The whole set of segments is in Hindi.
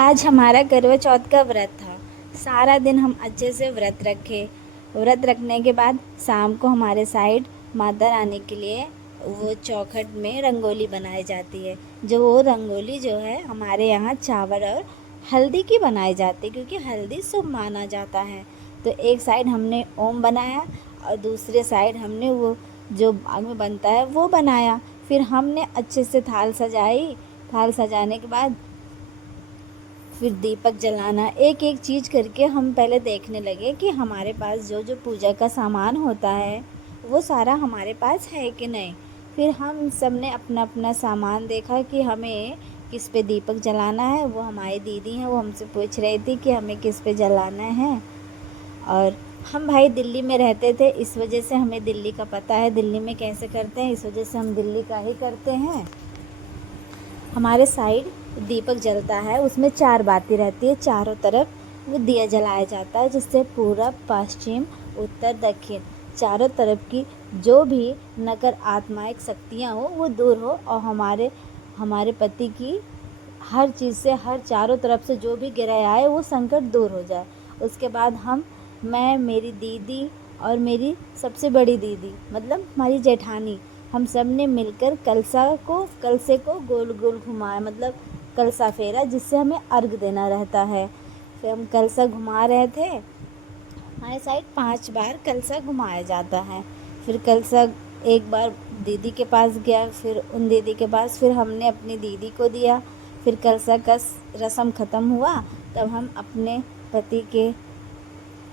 आज हमारा करवा चौथ का व्रत था। सारा दिन हम अच्छे से व्रत रखे। व्रत रखने के बाद शाम को हमारे साइड माता रानी के लिए वो चौखट में रंगोली बनाई जाती है। जो वो रंगोली जो है हमारे यहाँ चावल और हल्दी की बनाई जाती है, क्योंकि हल्दी शुभ माना जाता है। तो एक साइड हमने ओम बनाया और दूसरे साइड हमने वो जो बाग में बनता है वो बनाया। फिर हमने अच्छे से थाल सजाई। थाल सजाने के बाद फिर दीपक जलाना, एक एक चीज़ करके हम पहले देखने लगे कि हमारे पास जो जो पूजा का सामान होता है वो सारा हमारे पास है कि नहीं। फिर हम सब ने अपना अपना सामान देखा कि हमें किस पे दीपक जलाना है। वो हमारी दीदी हैं, वो हमसे पूछ रही थी कि हमें किस पे जलाना है। और हम भाई दिल्ली में रहते थे, इस वजह से हमें दिल्ली का पता है दिल्ली में कैसे करते हैं, इस वजह से हम दिल्ली का ही करते हैं। हमारे साइड दीपक जलता है, उसमें 4 बाती रहती है, चारों तरफ वो दिया जलाया जाता है, जिससे पूरब पश्चिम उत्तर दक्षिण चारों तरफ की जो भी नगर आत्मायिक शक्तियाँ हो वो दूर हो और हमारे पति की हर चीज़ से, हर चारों तरफ से जो भी गिराए आए वो संकट दूर हो जाए। उसके बाद मैं, मेरी दीदी और मेरी सबसे बड़ी दीदी मतलब हमारी जेठानी, हम सब ने मिलकर कलसे को गोल गोल घुमाया, मतलब कलसा फेरा, जिससे हमें अर्घ देना रहता है। फिर हम कलसा घुमा रहे थे। हमारे साइड 5 बार कलसा घुमाया जाता है। फिर कलसा एक बार दीदी के पास गया, फिर उन दीदी के पास, फिर हमने अपनी दीदी को दिया। फिर कलसा का रस्म ख़त्म हुआ, तब हम अपने पति के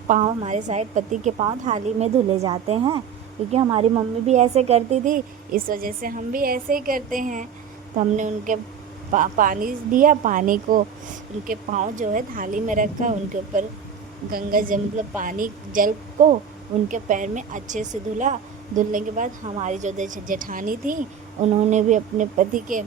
पाँव, हमारे साइड पति के पाँव थाली में धुले जाते हैं, क्योंकि हमारी मम्मी भी ऐसे करती थी, इस वजह से हम भी ऐसे ही करते हैं। तो हमने उनके पानी दिया, पानी को उनके पाँव जो है थाली में रखा, उनके ऊपर गंगा जल मतलब पानी जल को उनके पैर में अच्छे से धुला। धुलने के बाद हमारी जो जेठानी थी उन्होंने भी अपने पति के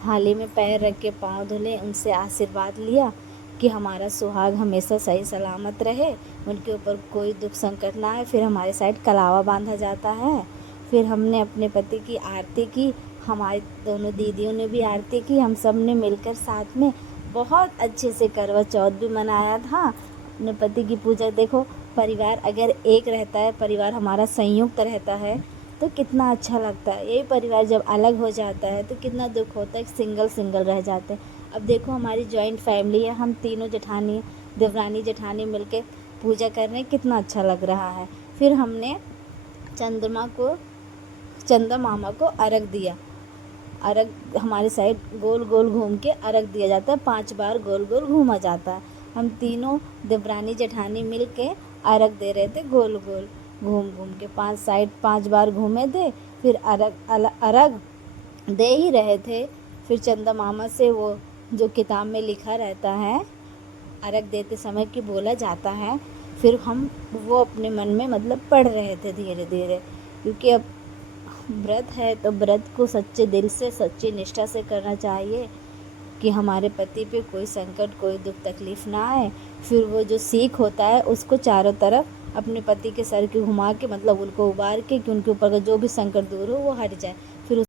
थाली में पैर रख के पाँव धुले, उनसे आशीर्वाद लिया कि हमारा सुहाग हमेशा सही सलामत रहे, उनके ऊपर कोई दुख संकट ना आए। फिर हमारे साइड कलावा बांधा जाता है। फिर हमने अपने पति की आरती की, हमारी दोनों दीदियों ने भी आरती की, हम सब ने मिलकर साथ में बहुत अच्छे से करवा चौथ भी मनाया था। अपने पति की पूजा देखो, परिवार अगर एक रहता है, परिवार हमारा संयुक्त रहता है तो कितना अच्छा लगता है। यही परिवार जब अलग हो जाता है तो कितना दुख होता है, सिंगल रह जाते हैं। अब देखो हमारी जॉइंट फैमिली है, हम तीनों जेठानी, देवरानी जेठानी मिलके पूजा कर रहे हैं, कितना अच्छा लग रहा है। फिर हमने चंदा मामा को अर्घ दिया। अर्घ हमारे साइड गोल गोल घूम के अर्घ दिया जाता है, 5 बार गोल गोल घूमा जाता है। हम तीनों देवरानी जेठानी मिल के अर्घ दे रहे थे, गोल गोल घूम घूम के 5 बार घूमे थे। फिर अर्घ दे ही रहे थे। फिर चंदा मामा से वो जो किताब में लिखा रहता है अर्घ देते समय कि बोला जाता है, फिर हम वो अपने मन में मतलब पढ़ रहे थे धीरे धीरे, क्योंकि अब व्रत है तो व्रत को सच्चे दिल से, सच्ची निष्ठा से करना चाहिए कि हमारे पति पे कोई संकट, कोई दुख तकलीफ़ ना आए। फिर वो जो सीख होता है उसको चारों तरफ अपने पति के सर के घुमा के, मतलब उनको उबार के, कि उनके ऊपर का जो भी संकट दूर हो वो हट जाए।